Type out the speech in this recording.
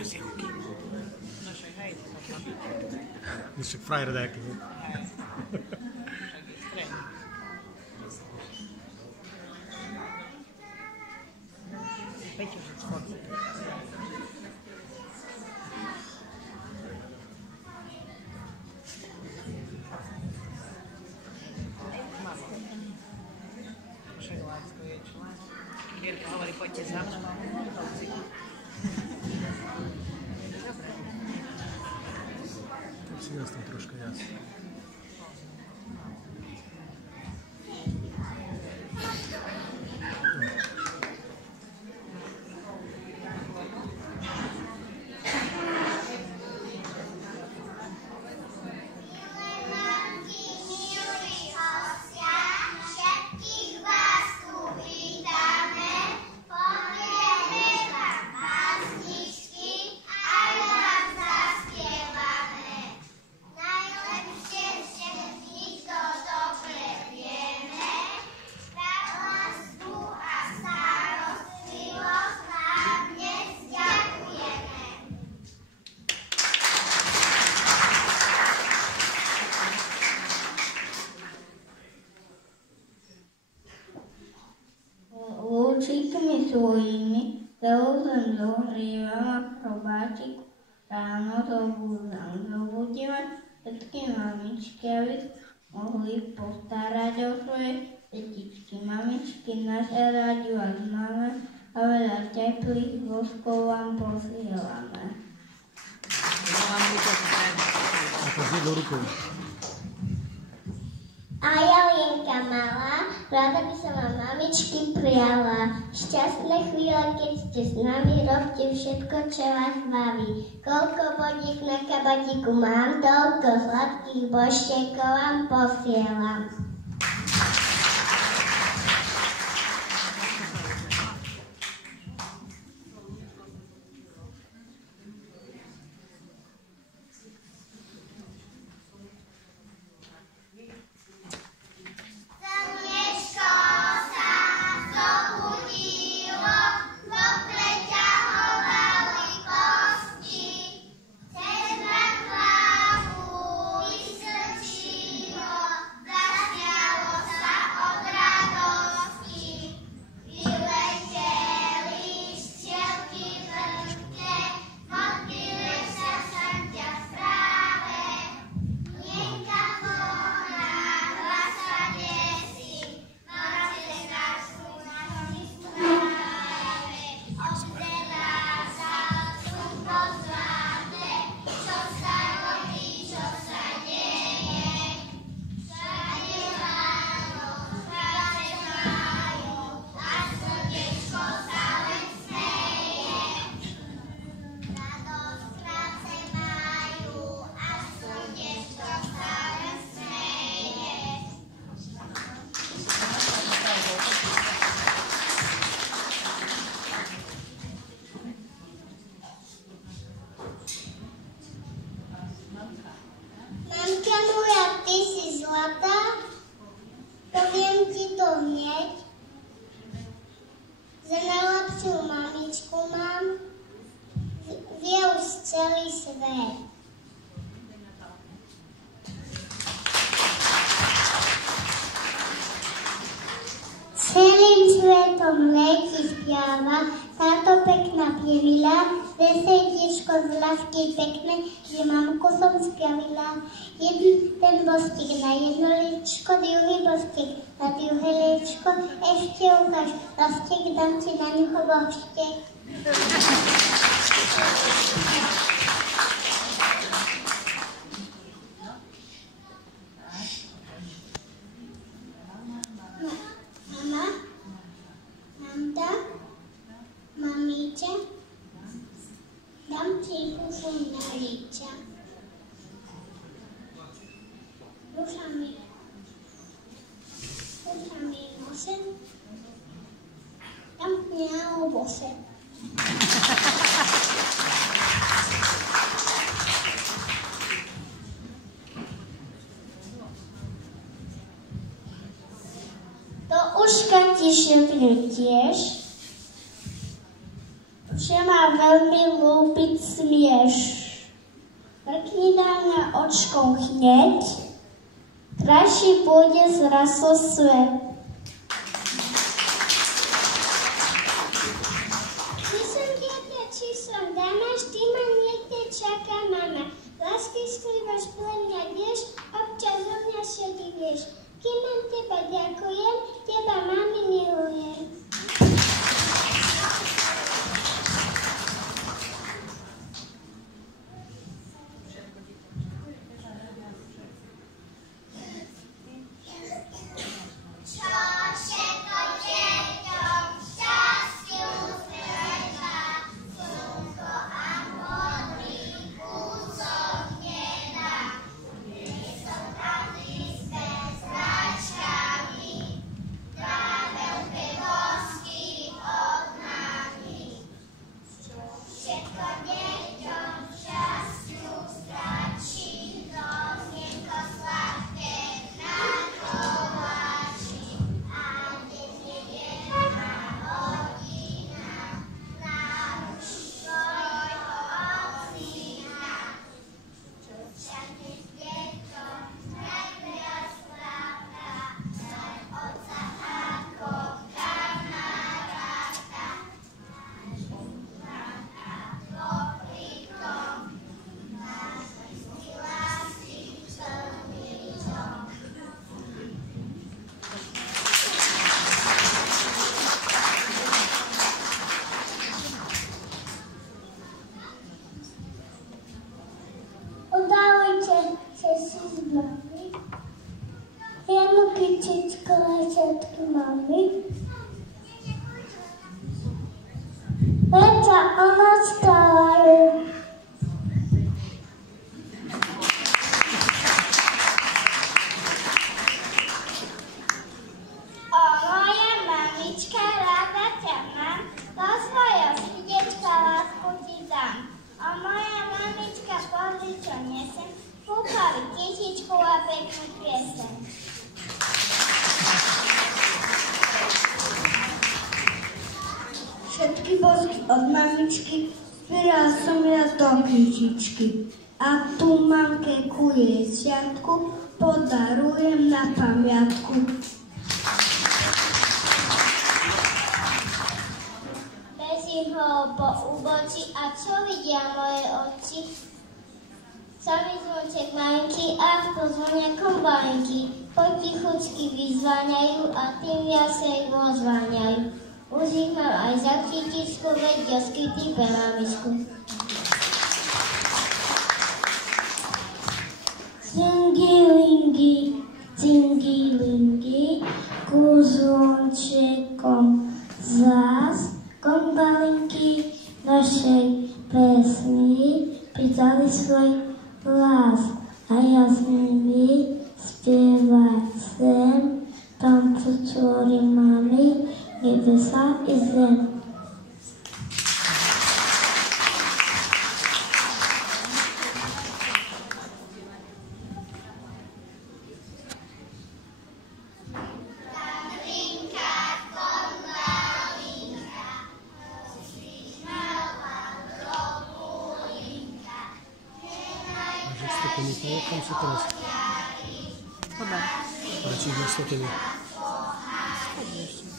prsiaky. No však hej, to sa byť. Však frajer nejaký. Hej. Však je streng. Peťo, že skôr. Mierka hovorí, poďte za mnou, mám motovci. Dobre. Tak si jasný troška jasný. Lúčikmi svojimi zem zohrievam akrobátiku, ráno zobudím všetky mamičky, aby mohli postarať o svoje detičky. Mamičky naše radi vás máme a veľa teplých voskov vám posielame. Ako znie do rukou. A ja Lienka malá, rada by som vám mamičky prijala. Šťastné chvíle, keď ste s nami, robte všetko, čo vás baví. Koľko bodiek na kabatiku mám, toľko sladkých boštiekov vám posielam. Celým svetom letí spiava táto pekná pievila, vesetičko z lásky pekné, že mamku som spiavila. Jeden bostík na jedno liečko, druhý bostík na druhé liečko, ešte ukáž bostík, dám ti na ňucho boštík. Dám ti kufru na líča. Rušami nose. Dám ti na obose. Do uška ti šepnem tiež. že ma veľmi ľúbiť smieš. Mrkni na mňa očkom hneď, krajší bude zraso svet. Či som dieťa, či som dáma, vždy ma niekde čaká mama. Lásky skrývaš pre mňa, vieš, občas o mňa všetky vieš. Kým mám teba ďakujem, teba mami milujem. Jednu kytičku ležetky mami. Leca, ona stávajú. O moja mamička, rada ťa mám, do svojho srdiečka lásku ti dám. O moja mamička, pozri, čo nesem, kúkali kytičku a peknú pieseň. Všetky bosky od mamičky zbieral som ja do kytičky. A tu mamke ku jej sviatku podarujem na pamiatku. Bezím ho po úbočí a čo vidia moje oči? Samý zvonček malinky a pozvonia kombalinky. Potichučky vyzváňajú a tým viacej vozváňajú. Užívam aj za kytičku, veď ja skrytý pre mamičku. Cingilingy, ku zvončekom zás, kombalinky našej pesni pridali svoj hlas. A ja s nimi spievať sem, tam čo tvorí mami, nebesa i zem. Kam sú teraz? Poda. Radšej ich na stotenie. Chodíš.